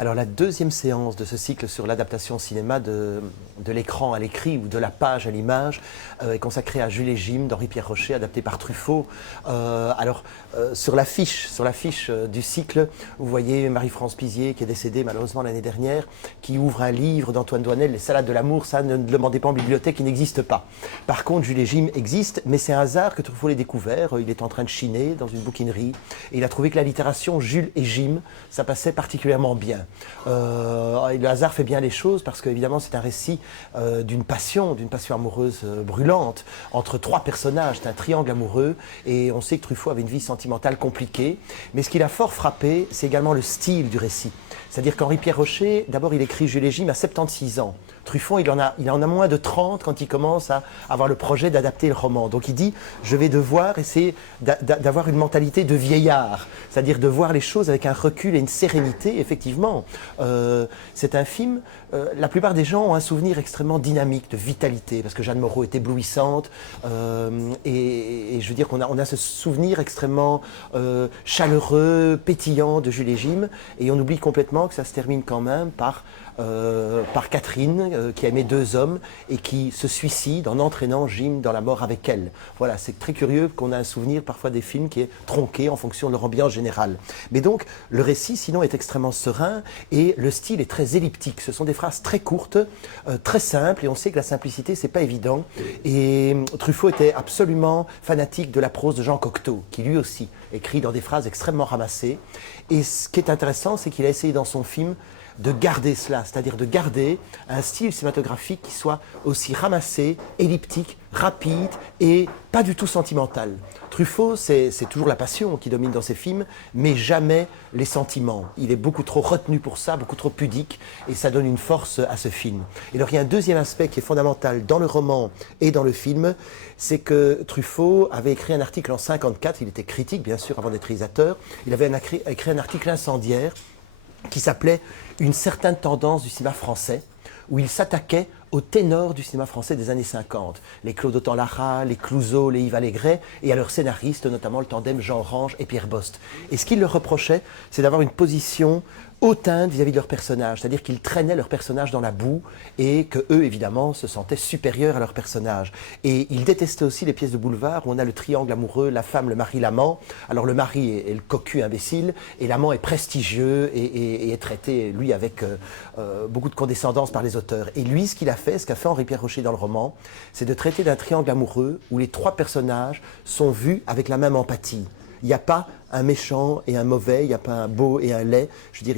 Alors la deuxième séance de ce cycle sur l'adaptation au cinéma de l'écran à l'écrit ou de la page à l'image est consacrée à Jules et Jim d'Henri-Pierre Rocher, adapté par Truffaut. Sur l'affiche du cycle, vous voyez Marie-France Pizier, qui est décédée malheureusement l'année dernière, qui ouvre un livre d'Antoine Doinel, Les Salades de l'amour. Ça, ne le demandez pas en bibliothèque, il n'existe pas. Par contre, Jules et Jim existe, mais c'est un hasard que Truffaut l'ait découvert. Il est en train de chiner dans une bouquinerie et il a trouvé que l'allitération Jules et Jim, ça passait particulièrement bien. Le hasard fait bien les choses parce qu'évidemment c'est un récit d'une passion amoureuse brûlante entre trois personnages, c'est un triangle amoureux et on sait que Truffaut avait une vie sentimentale compliquée, mais ce qui l'a fort frappé, c'est également le style du récit. C'est-à-dire qu'Henri-Pierre Rocher, d'abord il écrit Jules et Jim à 76 ans. Truffaut, il en a moins de 30 quand il commence à avoir le projet d'adapter le roman. Donc il dit, je vais devoir essayer d'avoir une mentalité de vieillard, c'est-à-dire de voir les choses avec un recul et une sérénité. Effectivement, c'est un film, la plupart des gens ont un souvenir extrêmement dynamique, de vitalité, parce que Jeanne Moreau est éblouissante, et je veux dire qu'on a ce souvenir extrêmement chaleureux, pétillant de Jules et Jim, et on oublie complètement que ça se termine quand même par Catherine, qui aimait deux hommes et qui se suicide en entraînant Jim dans la mort avec elle. Voilà, c'est très curieux qu'on a un souvenir parfois des films qui est tronqué en fonction de leur ambiance générale. Mais donc, le récit, sinon, est extrêmement serein et le style est très elliptique. Ce sont des phrases très courtes, très simples, et on sait que la simplicité, c'est pas évident. Et Truffaut était absolument fanatique de la prose de Jean Cocteau, qui lui aussi écrit dans des phrases extrêmement ramassées. Et ce qui est intéressant, c'est qu'il a essayé dans son film de garder cela, c'est-à-dire de garder un style cinématographique qui soit aussi ramassé, elliptique, rapide et pas du tout sentimental. Truffaut, c'est toujours la passion qui domine dans ses films, mais jamais les sentiments. Il est beaucoup trop retenu pour ça, beaucoup trop pudique, et ça donne une force à ce film. Et alors il y a un deuxième aspect qui est fondamental dans le roman et dans le film, c'est que Truffaut avait écrit un article en 1954, il était critique bien sûr avant d'être réalisateur, il avait écrit un article incendiaire qui s'appelait « Une certaine tendance du cinéma français », où il s'attaquait aux ténors du cinéma français des années 50, les Claude Autant-Lara, les Clouzot, les Yves Allégret, et à leurs scénaristes, notamment le tandem Jean Range et Pierre Bost. Et ce qu'il leur reprochait, c'est d'avoir une position hautaine vis-à-vis de leurs personnages, c'est-à-dire qu'ils traînaient leurs personnages dans la boue et qu'eux, évidemment, se sentaient supérieurs à leurs personnages. Et ils détestaient aussi les pièces de boulevard où on a le triangle amoureux, la femme, le mari, l'amant. Alors le mari est le cocu imbécile et l'amant est prestigieux et est traité, lui, avec beaucoup de condescendance par les auteurs. Et lui, ce qu'il a fait, ce qu'a fait Henri-Pierre Rocher dans le roman, c'est de traiter d'un triangle amoureux où les trois personnages sont vus avec la même empathie. Il n'y a pas un méchant et un mauvais, il n'y a pas un beau et un laid. Je veux dire,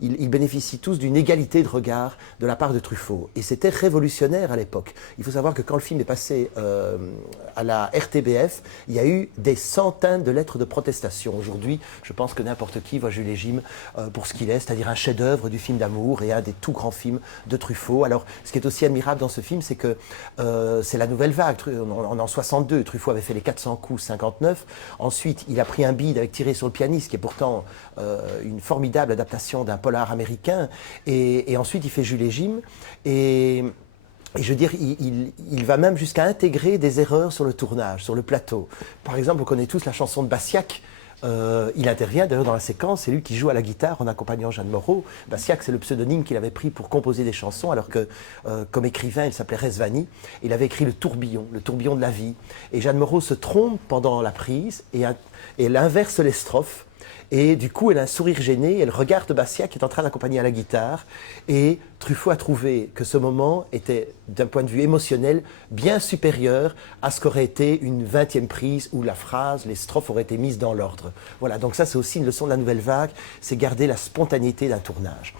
ils bénéficient tous d'une égalité de regard de la part de Truffaut. Et c'était révolutionnaire à l'époque. Il faut savoir que quand le film est passé à la RTBF, il y a eu des centaines de lettres de protestation. Aujourd'hui, je pense que n'importe qui voit Jules et Jim pour ce qu'il est, c'est-à-dire un chef-d'œuvre du film d'amour et un des tout grands films de Truffaut. Alors, ce qui est aussi admirable dans ce film, c'est que c'est la nouvelle vague. En 62, Truffaut avait fait les 400 coups, 59. Ensuite, il a pris un bide avec Tiré sur le pianiste, qui est pourtant une formidable adaptation d'un polar américain. Et ensuite, il fait Jules et Jim. Et je veux dire, il va même jusqu'à intégrer des erreurs sur le tournage, sur le plateau. Par exemple, on connaît tous la chanson de Bassiac. Il intervient d'ailleurs dans la séquence, c'est lui qui joue à la guitare en accompagnant Jeanne Moreau. Bassiac, c'est le pseudonyme qu'il avait pris pour composer des chansons, alors que comme écrivain, il s'appelait Rezvani. Il avait écrit le tourbillon de la vie. Et Jeanne Moreau se trompe pendant la prise et elle inverse les strophes. Et du coup, elle a un sourire gêné, elle regarde Bassiac qui est en train d'accompagner à la guitare. Et Truffaut a trouvé que ce moment était, d'un point de vue émotionnel, bien supérieur à ce qu'aurait été une 20e prise où la phrase, les strophes auraient été mises dans l'ordre. Voilà, donc ça c'est aussi une leçon de la nouvelle vague, c'est garder la spontanéité d'un tournage.